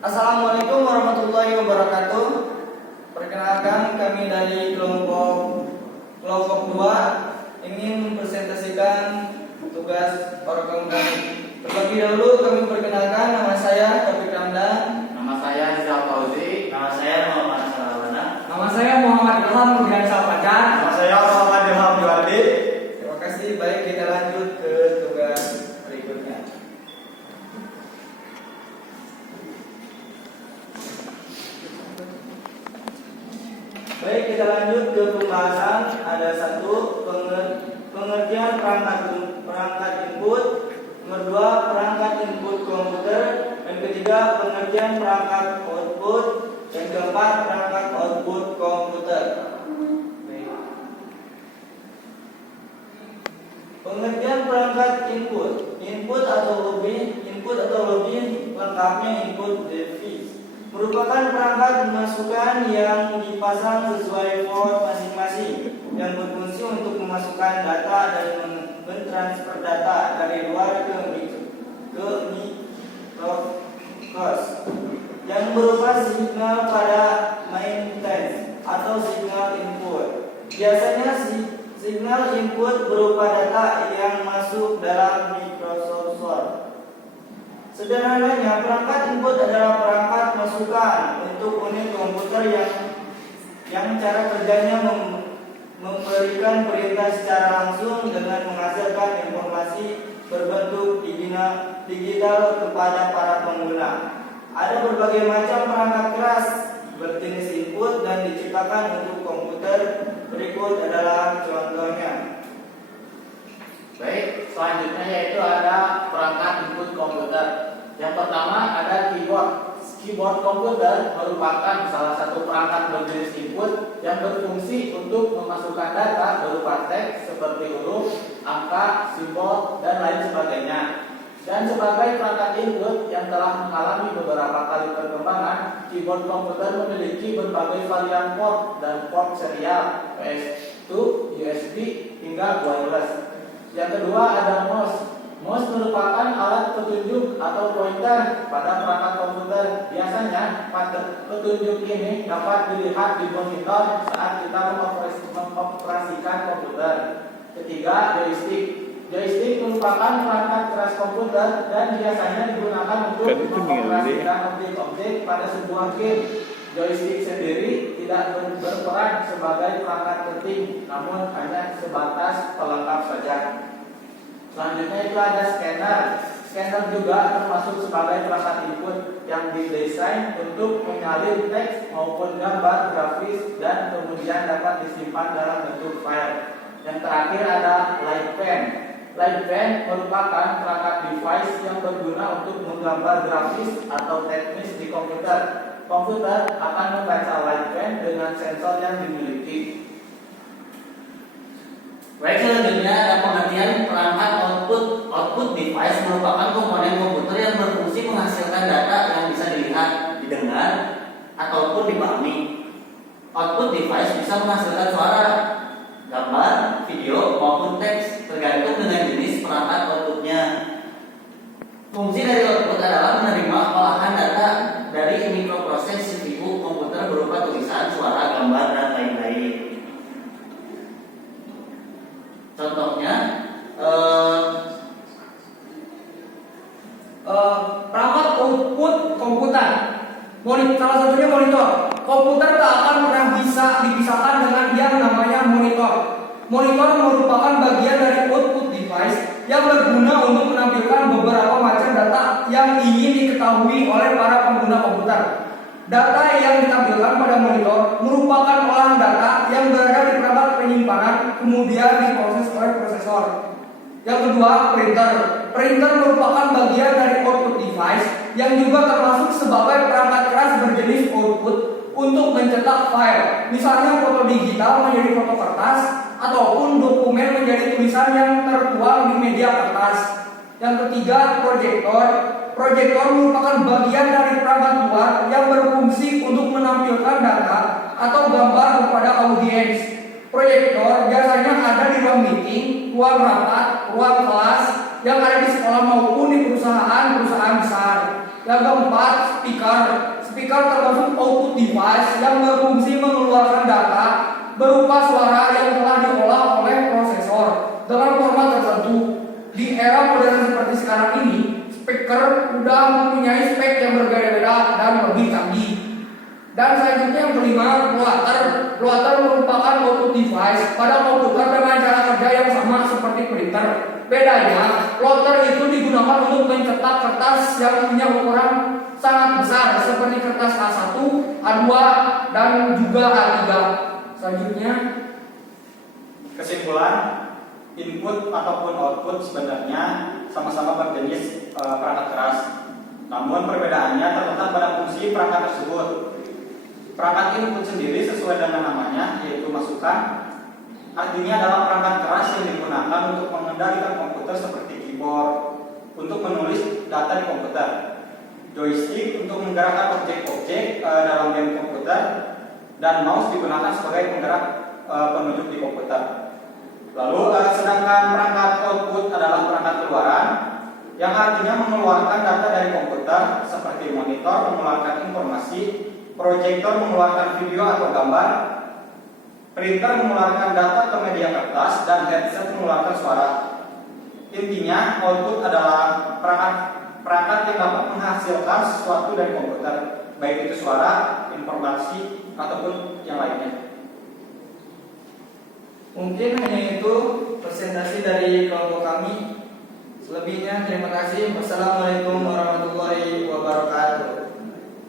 Assalamualaikum warahmatullahi wabarakatuh. Perkenalkan, kami dari kelompok 2 ingin mempresentasikan tugas program kami. Terlebih dahulu kami perkenalkan, nama saya Taufik Ramdan. Nama saya Rizal Fauzi. Nama saya Muhammad Salawana. Nama saya Muhammad Ilham Nurdian Salfajar. Nama saya Muhammad Ilham Juwardi. Terima kasih. Baik, kita lanjut ke tugas berikutnya. Baik, kita lanjut ke pembahasan. Ada satu pengertian perangkat input. Nomor 2, perangkat input komputer. Yang ketiga, pengertian perangkat output. Yang keempat, perangkat output komputer. Baik. Pengertian perangkat input. Input atau lebih lengkapnya input device merupakan perangkat pemasukan yang dipasang sesuai port masing-masing yang berfungsi untuk memasukkan data dan mentransfer data dari luar ke microcos yang berupa signal pada maintenance atau signal input. Biasanya signal input berupa data yang masuk dalam microprosesor. Sederhananya, perangkat input adalah perangkat masukan untuk unit komputer yang cara kerjanya memberikan perintah secara langsung dengan menghasilkan informasi berbentuk digital kepada para pengguna. Ada berbagai macam perangkat keras berjenis input dan diciptakan untuk komputer. Berikut adalah contohnya. Baik, selanjutnya yaitu ada perangkat input komputer. Yang pertama ada keyboard. Keyboard komputer merupakan salah satu perangkat berjenis input yang berfungsi untuk memasukkan data berupa teks seperti huruf, angka, simbol, dan lain sebagainya. Dan sebagai perangkat input yang telah mengalami beberapa kali perkembangan, keyboard komputer memiliki berbagai varian port dan port serial, PS2, USB, hingga wireless. Yang kedua ada mouse. Mouse merupakan alat petunjuk atau pointer pada perangkat komputer. Biasanya petunjuk ini dapat dilihat di monitor saat kita mengoperasikan komputer. Ketiga, joystick. Joystick merupakan perangkat keras komputer dan biasanya digunakan untuk mengoperasikan objek-objek pada sebuah game. Joystick sendiri tidak berperan sebagai perangkat penting, namun hanya sebatas pelengkap saja. Selanjutnya itu ada scanner. Scanner juga termasuk sebagai perangkat input yang didesain untuk menyalin teks maupun gambar grafis dan kemudian dapat disimpan dalam bentuk file. Yang terakhir ada light pen. Light pen merupakan perangkat device yang berguna untuk menggambar grafis atau teknis di komputer. Komputer akan membaca light pen dengan sensor yang dimiliki. Baik, selanjutnya ada pengertian perangkat output. Output device merupakan komponen komputer yang berfungsi menghasilkan data yang bisa dilihat, didengar, ataupun dipahami. Output device bisa menghasilkan suara, gambar, video, maupun teks tergantung dengan jenis perangkat outputnya. Fungsi dari output adalah menerima olahan data dari mikroproses CPU komputer berupa tulisan, suara, gambar, dan lain-lain. Contohnya, Perangkat output komputer. Salah satunya monitor. Komputer tak akan pernah bisa dipisahkan dengan yang namanya monitor. Monitor merupakan bagian dari output device yang berguna untuk menampilkan beberapa macam data yang ingin diketahui oleh para pengguna komputer. Data yang ditampilkan pada monitor merupakan olahan data yang berada di perangkat penyimpanan kemudian diproses oleh prosesor. Yang kedua, printer. Printer merupakan bagian dari output device yang juga termasuk sebagai perangkat keras berjenis output untuk mencetak file. Misalnya foto digital menjadi foto kertas ataupun dokumen menjadi tulisan yang tertuang di media kertas. Yang ketiga, proyektor. Proyektor merupakan bagian dari perangkat luar yang berfungsi untuk menampilkan data atau gambar kepada audiens. Proyektor biasanya ada di ruang meeting, ruang rapat, ruang kelas yang ada di sekolah maupun di perusahaan besar. Yang keempat, speaker. Speaker termasuk output device yang berfungsi mengeluarkan data berupa suara yang telah diolah oleh prosesor dengan format tertentu. Di era modern seperti sekarang ini, speaker sudah mempunyai spek yang berbeda-beda dan lebih canggih. Dan selanjutnya yang kelima, plotter. Plotter merupakan output device pada komputer dengan cara kerja yang sama seperti printer. Bedanya, plotter itu digunakan untuk mencetak kertas yang punya ukuran sangat besar seperti kertas A1, A2, dan juga A3. Selanjutnya, kesimpulan, input ataupun output sebenarnya sama-sama berjenis perangkat keras. Namun perbedaannya terletak pada fungsi perangkat tersebut. Perangkat input sendiri sesuai dengan namanya, yaitu masukan. Artinya adalah perangkat keras yang digunakan untuk mengendalikan komputer seperti keyboard untuk menulis data di komputer, joystick untuk menggerakkan objek-objek dalam game komputer, dan mouse digunakan sebagai penggerak penunjuk di komputer. Lalu sedangkan perangkat output adalah perangkat keluaran yang artinya mengeluarkan data dari komputer seperti monitor mengeluarkan informasi, proyektor mengeluarkan video atau gambar, printer mengeluarkan data ke media kertas, dan headset mengeluarkan suara. Intinya, output adalah perangkat yang dapat menghasilkan sesuatu dari komputer, baik itu suara, informasi, ataupun yang lainnya. Mungkin hanya itu presentasi dari kelompok kami. Selebihnya terima kasih. Wassalamualaikum warahmatullahi wabarakatuh.